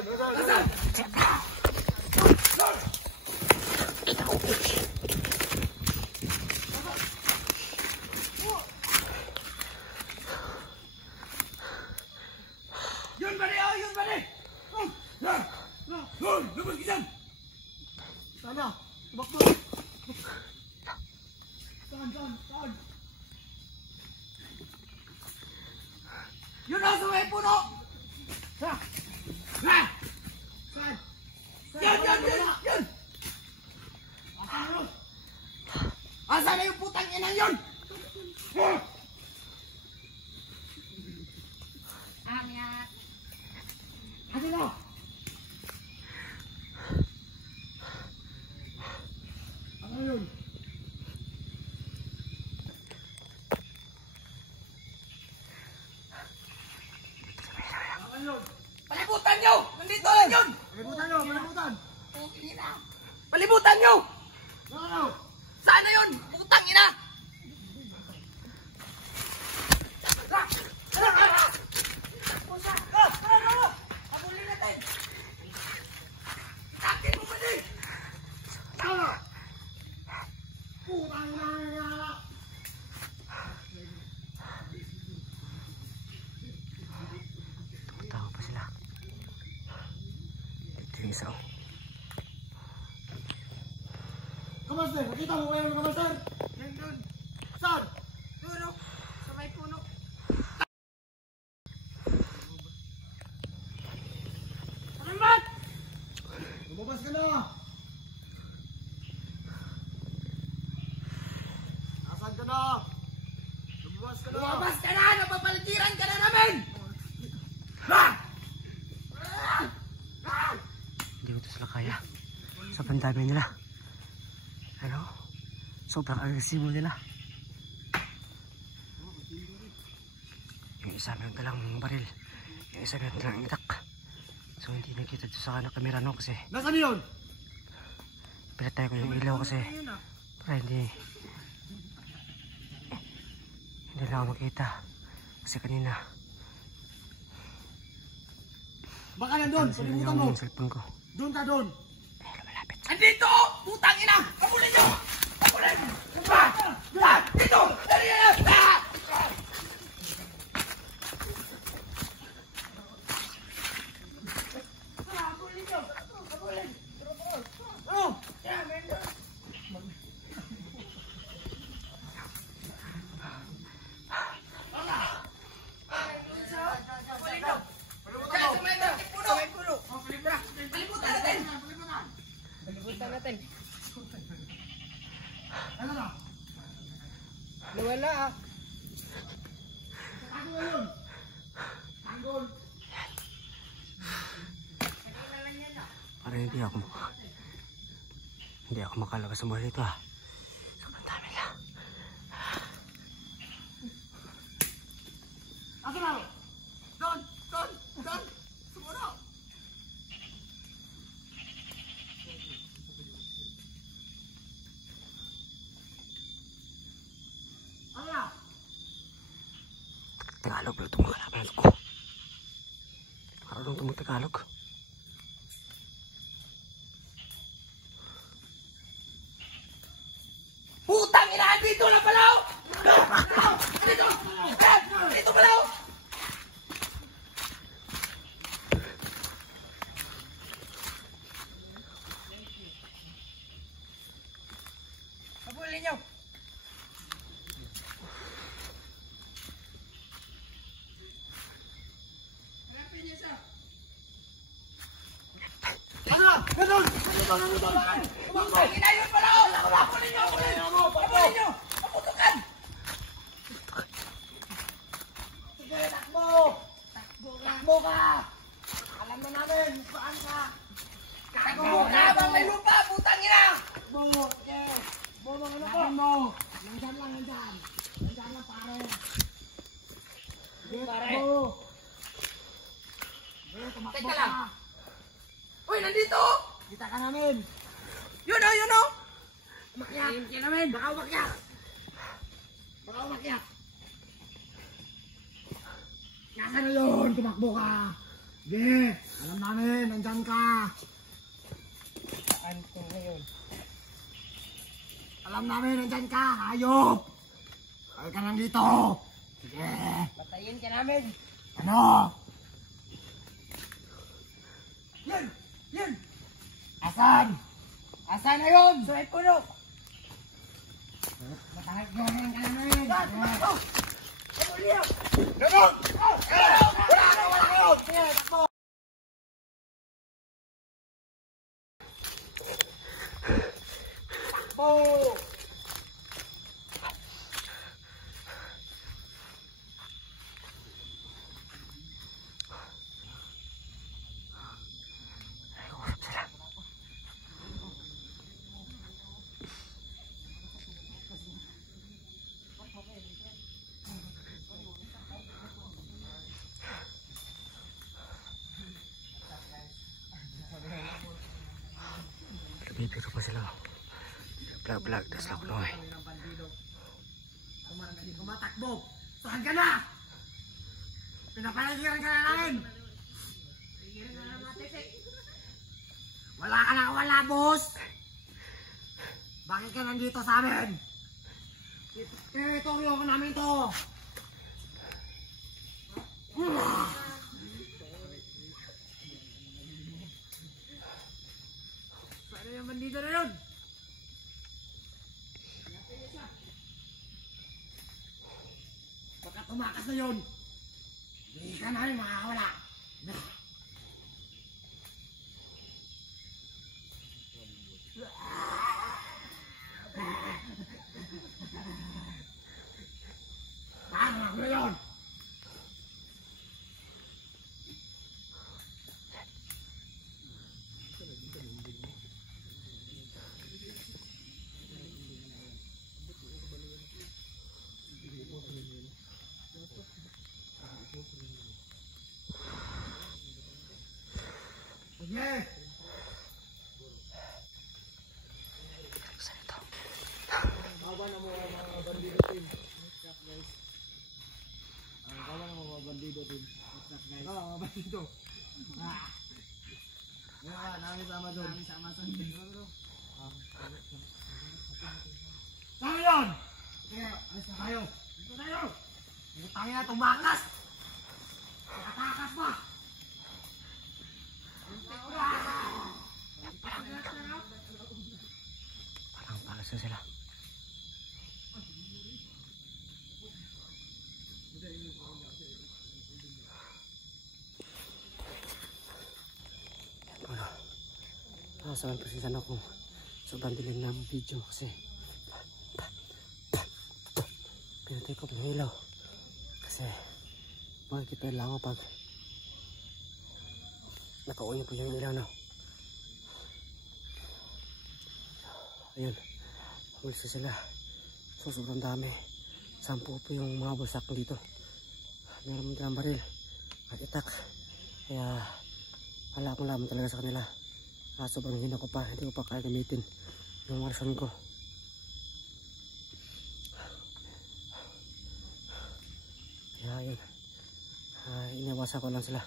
Yun ba rin? Yun ba rin? Yun! Lumag ka dyan! Sana! Tumakbo! Saan? Yun na! Sa may puno! Saan? Yun! Asan na yung putang inang yun? Asan na? Ano yun? Palibutan nyo! Nandito lang yun! Palibutan! Palibutan nyo! Ano? Saan na yun? Putang ina! Habulin natin! Itakin mo pa din! Putang ina! Tawa pa sila. Ito yung isa. Kamaster! Makita mo kayo ng kamaster! Doon! Saan? Doon o! Sa may puno! Pagimbat! Lumabas ka na! Nasaan ka na? Lumabas ka na! Lumabas ka na! Napapalitiran ka na namin! Hindi ko ito sila kaya. Sobrang dami nila. Ano? Sobrang agresibo nila. Yung isa meron dalang baril. Yung isa meron dalang itak. So hindi nakita dito sa kamera no kasi Nasaan yun? pinatay ko yung ilaw kasi para hindi na ako makita. Kasi kanina Baka nandun! Palibutan mo! yung cellphone ko. Doon ka doon! Eh, lumalapit. Andito! Putang ina! Kabulin nyo! Kabulin! Dito! Dali na! Kabulin nyo! Kabulin! Ano? Yan! Palibutan natin! Ano na? Nawala ah! Ano na yun? Tanggol! Para hindi ako makalabas sa mall dito ah. Sobrang dami lang. Asa na? Doon! Sumuro! Ano na? Tagalog lang itong mga laban ko. Marunong itong Tagalog. Putang ina! Dito na pala! Dito pala! Habulin nyo! Hanapin niyo siya! Ano? Ganun! Putang ina yun pala! Habulin nyo! Habulin nyo! Maputukan! Sige, takbo! Takbo ka! Alam na namin saan ka! Takbo ka! Bang may lupa! Putang ina! Takbo! Sige! Bumang ano ko? Nandyan lang, nandyan! Nandyan lang pare! Sige, takbo! Sige, tumakbo ka! Uy, nandito! Kita ka namin! Yun o, yun o! Umakyat! Kita namin! Baka umakyat! Baka umakyat! Nasaan na yun? Tumakbo ka! Sige, alam namin, nandyan ka. Saan ko ngayon? Alam namin, nandyan ka, hayop! Kaya ka lang dito. Sige. Patayin ka namin. Ano? Yan! Yan! Asan? Asan na yun? Sa puno. Matangit nyo namin ka namin. Saan? Ano? Ano liya? Ganon! Wala kayo! Sige, takbo! Takbo! Bibiro pa sila. Vlog, tas lang ko eh. Tumatakbo! Saan ka na? Pinapaligiran ka na namin! Wala ka na wala, boss! Bakit ka nandito sa amin? Teritoryo ko namin to! Saan yung bandito na yun? Baka tumakas na yun! Hindi ka namin makakawala! Paano na yun? Sige! Saan ito? Kawan ang mga bandido team. What's up guys? Kawan ang mga bandido team. What's up guys? Mga bandido. Ngayon, namin sama doon. Namin sama sa bro. Saan yun? Sige, alis na tayo. Dito tayo. Dito tayo na tumakas. Nakatakas pa. Parang palas na sila. Wala. Nakasalan pasisan ako sa bandilin ng video kasi pinatay ko ng ilaw kasi makikita lang ako pag nakauwi po yung ilaw na. Ayun, ulis na sila. So sobrang dami. 10 po yung mga bulsak dito. Meron mo ng baril at itak. Kaya wala akong laman talaga sa kanila. Sobrang hina ko pa. Hindi ko pa kaya gamitin yung marson ko. Kaya yun, iniwasan ko lang sila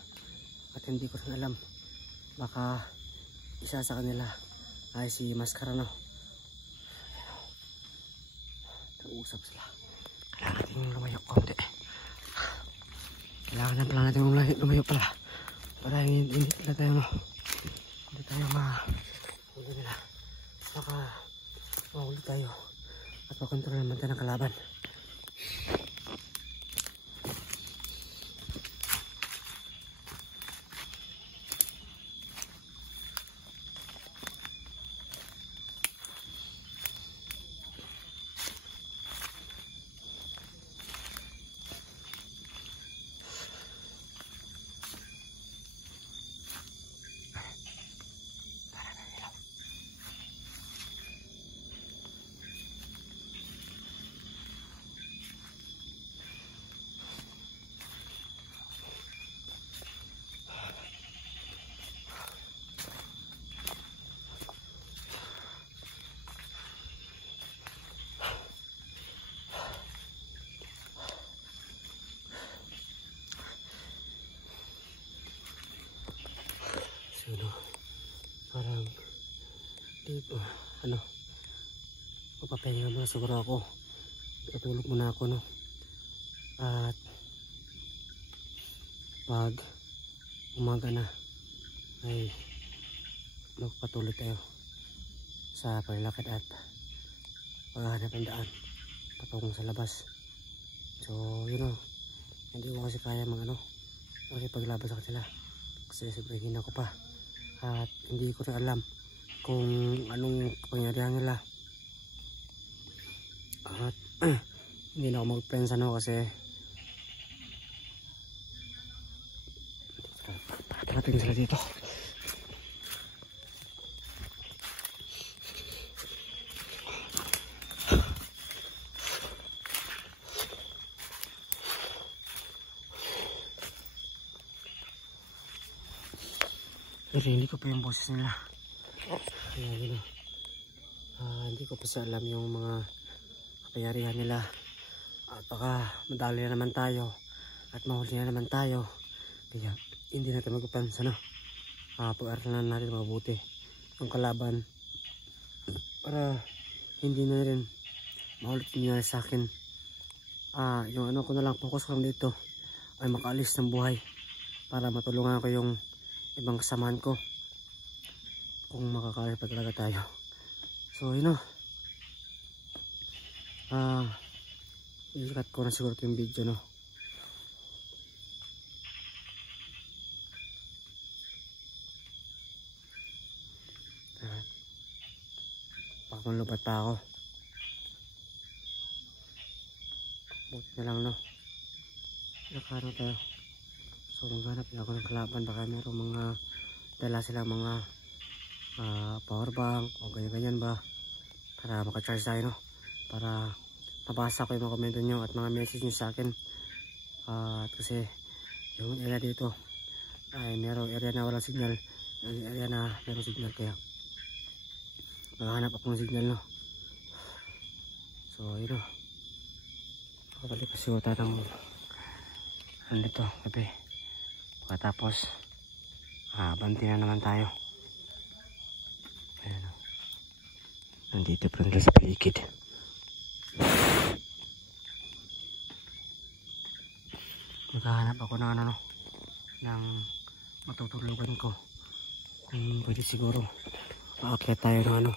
at hindi ko rin alam baka isa sa kanila ay si Mascarano. Nag-uusap sila. Kailangan natin lumayo konti. Kailangan na pala natin lumayo pala para hindi na tayo hindi tayo huli nila. Baka mahuli tayo at makontrol naman tayo ng kalaban. Dito, ano, magpapahinga muna siguro ako. Tutulog muna ako, no. At pag umaga na ay magpatuloy tayo sa paglalakad at paghahanap ng daan patungong sa labas. So yun o, hindi ko kasi kaya kasi paglabas sa kanila kasi sobrang hina ko pa at hindi ko na alam kung anong pangyarihan nila at hindi na ako magpensa kasi parating sila dito. Narinig ko pa yung boses nila. Kaya yun, hindi ko pa sa alam yung mga kapangyarihan nila. At baka madali na naman tayo at mahuli na naman tayo. Kaya hindi natin magpapansa, no. Pag-aralan natin mabuti ang kalaban para hindi na rin maulit nangyari sa akin. Yung ko na lang, focus ko lang dito ay makaalis ng buhay para matulungan ko yung ibang kasamahan ko kung makakaya pa talaga tayo. So yun o, i-cut ko na siguro yung video, no. Pakunlubat pa ako, buti na lang, no. Nakano tayo. So maghanap na ako ng kalaban, baka mayroong mga dala sila mga power bank o ganyan-ganyan ba para maka-charge tayo, no, para mabasa ko yung mga komento nyo at mga message nyo sa akin. Kasi yung area dito ay mayroong area na walang signal, yung area na mayroong signal, kaya maghanap ako ng signal, no. So yun o, balik kasi ko tatang nandito gabi. Pagkatapos banti na naman tayo. Ayan o, nandito pa rin sa paligid. Maghahanap ako ng ng matutulugan ko. Kung pwede siguro aakyat tayo ng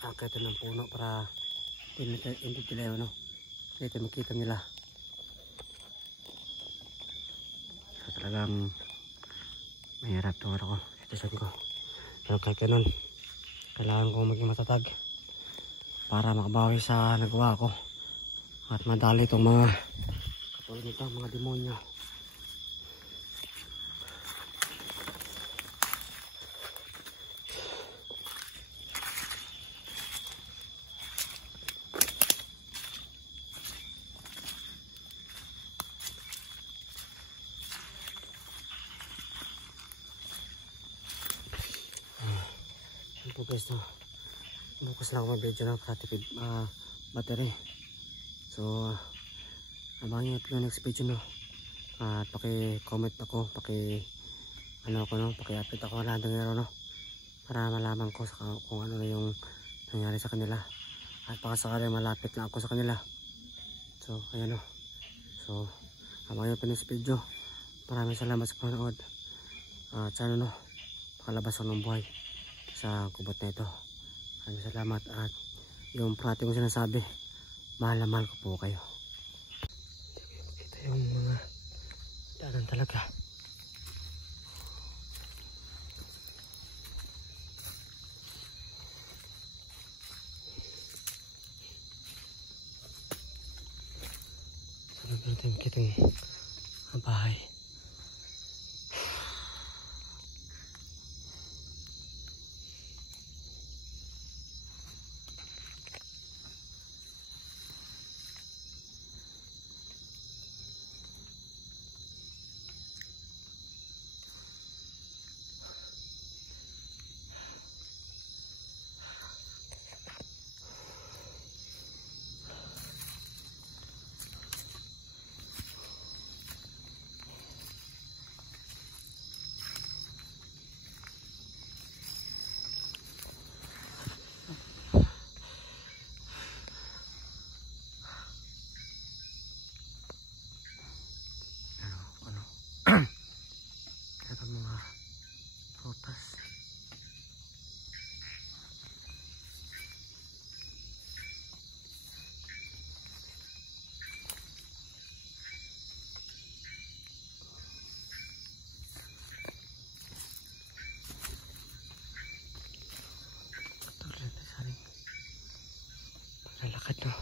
aakyat ng puno para hindi nila makita nila. So talagang mahirap to ako, sitwasyon ko. Pero kahit ganun, kailangan ko maging matatag para makabawi sa nagawa ko at madali itong mga katulad nito, mga demonyo. Po guys, no, focus lang ako mag-video na para tipid battery. So abangan nyo yung next video, no. At paki-comment ako, paki-update ako lahat ng nangyari, no, para malaman ko kung ano na yung nangyari sa kanila at baka sakali malapit na ako sa kanila. So ayan, no. So abangan nyo yung next video. Maraming salamat sa panonood at sana, no, makalabas ako ng buhay sa kubot na ito. Maraming salamat at yung parati kong sinasabi, mahal na mahal ko po kayo. Ito yung mga daanan talaga. Sabi ko natin makita yung bahay. lakad, no?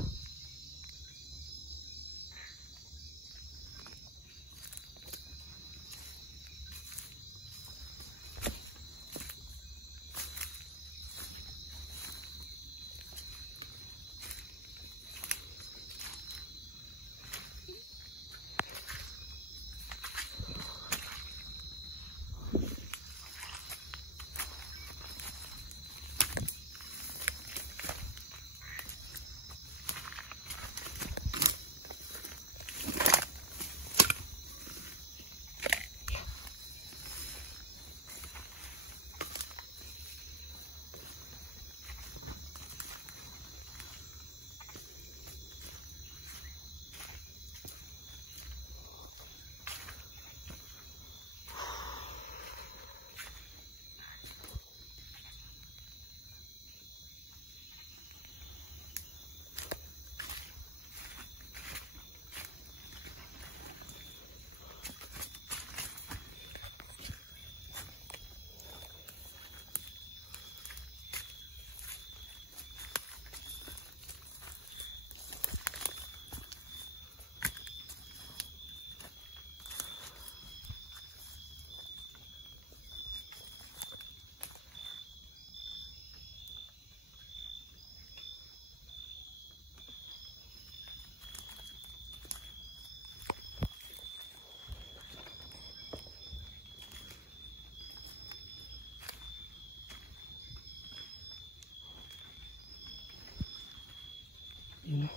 Yun, oh.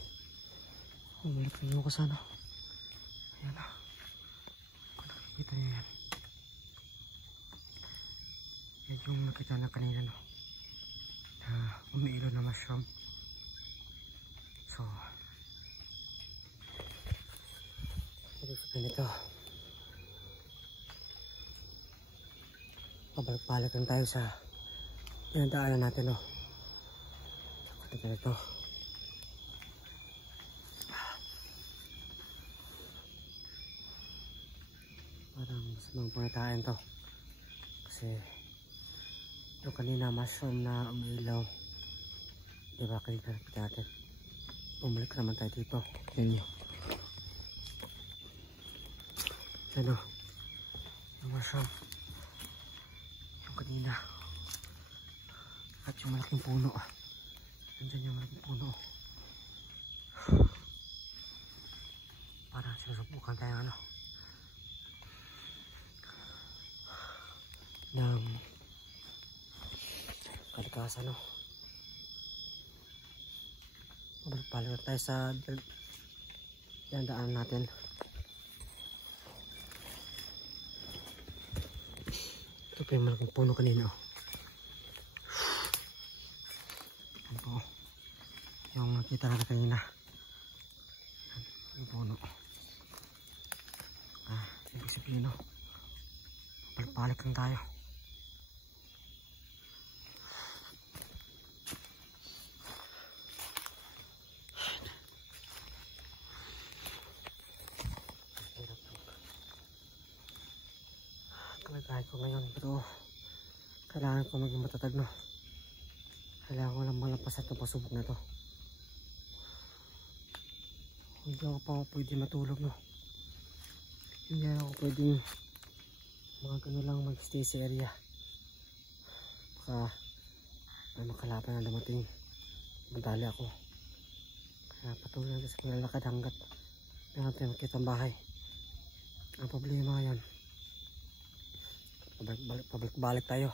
Balik tayo ko sana. Ayan na. Kung nakikita niyo yan. Yan yung nakita na kanina, no? Na umiilo na mushroom. So, balik sa ganito. Pabalik-balik lang tayo sa pinagdaanan natin, no? Sa ganito. Parang mas mga pangataan to. Kasi ito kanina mushroom na umilaw. Diba kanina natin. Bumalik naman tayo dito. Yan nyo. Ano? Yung mushroom. Yung kanina. At yung malaking puno. Nandyan yung malaking puno. Parang sinusubukan tayo ano. Ng kalikasan, no? Balik-balik tayo sa daan natin. Ito pa yung malaking puno kanina, oh. Yan po, yung nakita natin kanina. Yung puno. Ibig sabihin, no? Balik-balik lang tayo. Kahit ko ngayon, pero kailangan ko maging matatag, no? Kailangan ko lang malampasan itong pasubok na to. Hindi ako pa pwede matulog, no? Hindi ako pwedeng mga gano'n lang mag-stay sa area. Baka may makalaban na dumating, madali ako. Kaya patuloy natin sa paglalakad hanggat natin makita ang bahay. Ang problema ngayon, pabalik tayo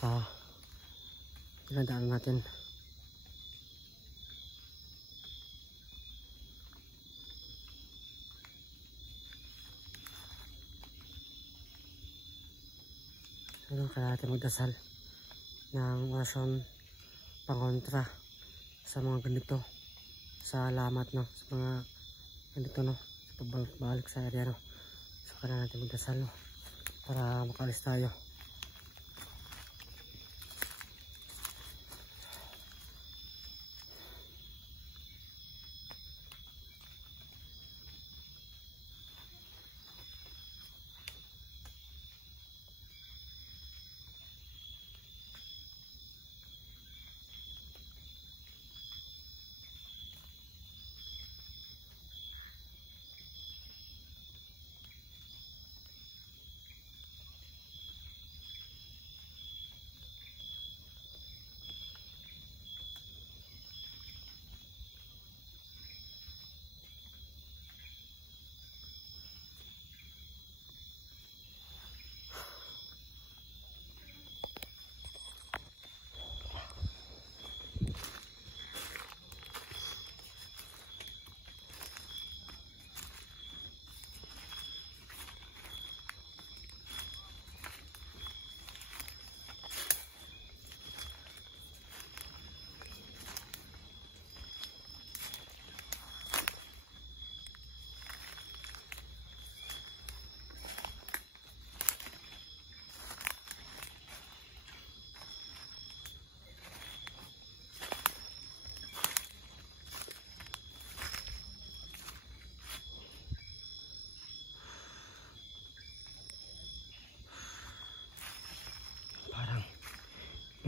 sa pinadaan natin. So, kaya natin magdasal ng orasyon pangontra sa mga ganito, sa alamat, no? Sa mga ganito, no? Sa pabalik sa area, no? So kaya natin magdasal, no? Para makalis tayo.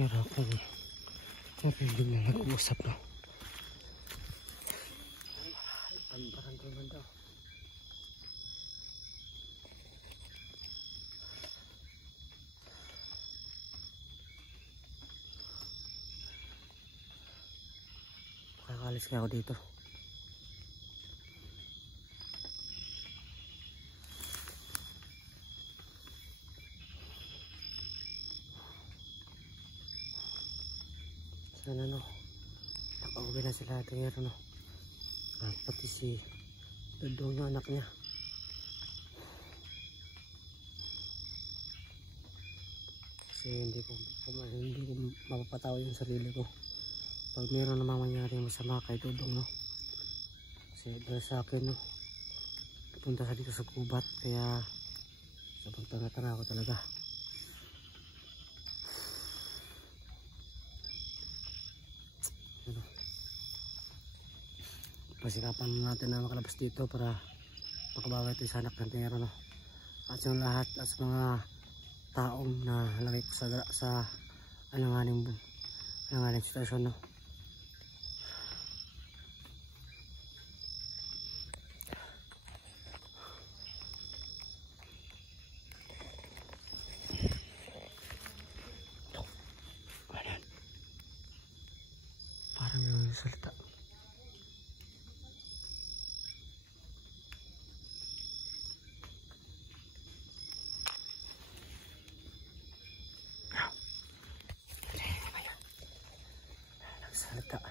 Pero kung narinig na nag-uusap, no? Parang naman daw. Makakalis kaya ako dito. Sana no, nakauwi na sila tingero no. Pati si Dodong yung anak niya. Kasi hindi ko mapapatawa yung sarili ko pag meron na mangyari masama kay Dodong no. Kasi dahil sa akin no, napunta sa dito sa gubat, kaya sabang tanga-tanga ako talaga. Pasikapan natin na makalabas dito para makabawi ito sa anak ng tingero no. At yung lahat at sa mga taong na lagay ko sa alanganing sitwasyon no. Parang may salita. Salita.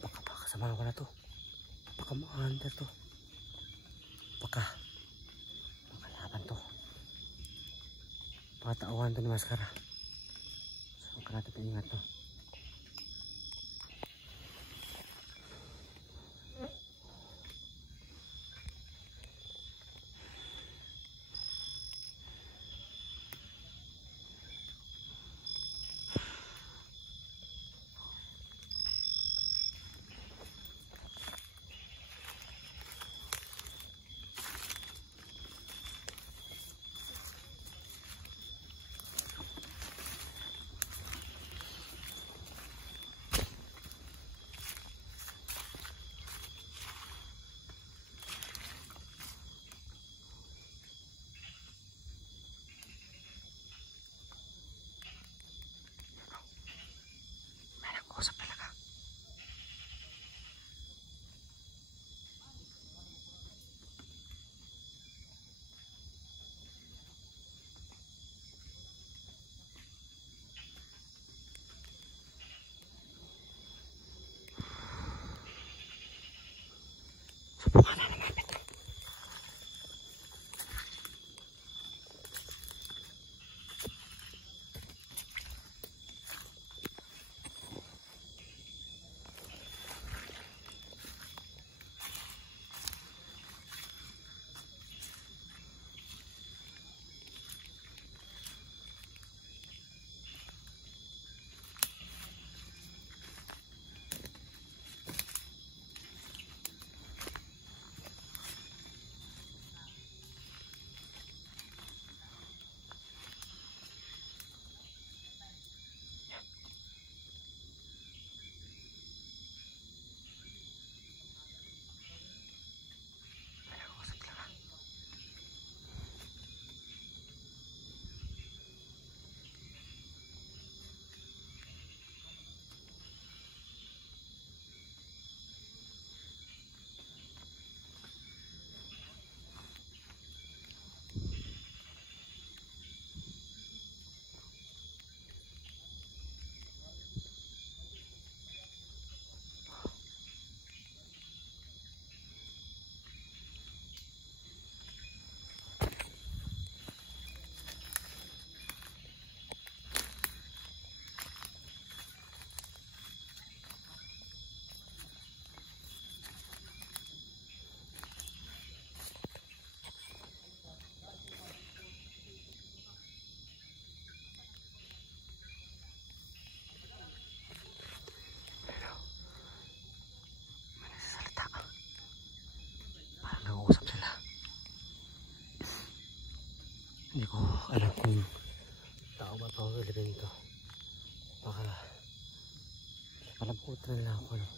Baka kasama ko na to. Baka ma-under to. Baka makalaban to. Baka tauhan to ni Maskara. So, baka natin ingat to. Usap talaga. Subukan na lumapit. Hindi ko alam kung tao ba itong elemento. Baka palabutan lang ako, no?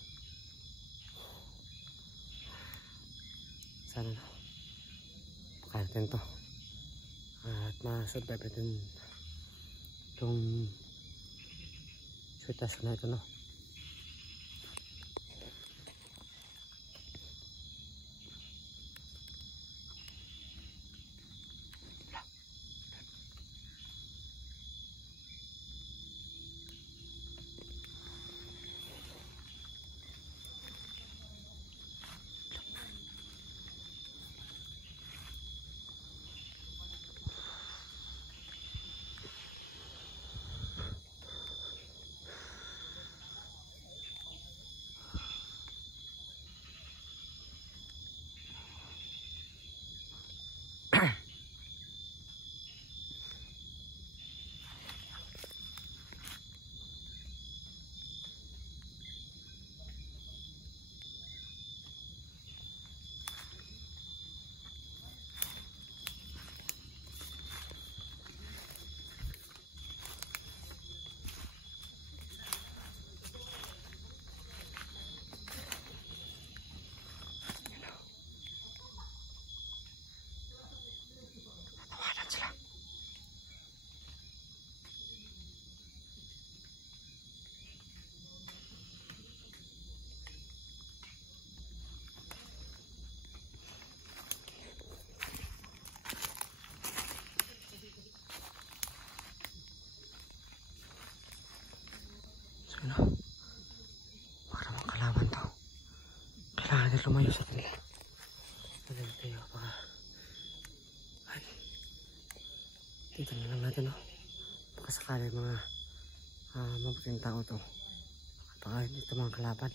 Sana na kaya natin to at ma-survive natin itong sitwasyon na ito, no? Ano? Baka naman kalaban to. Kailangan natin lumayo sa kanila. Madali tayo. Baka... Ay. Dito na lang natin, no? Baka sakali mga mabuting tao to. Baka hindi ito mga kalaban.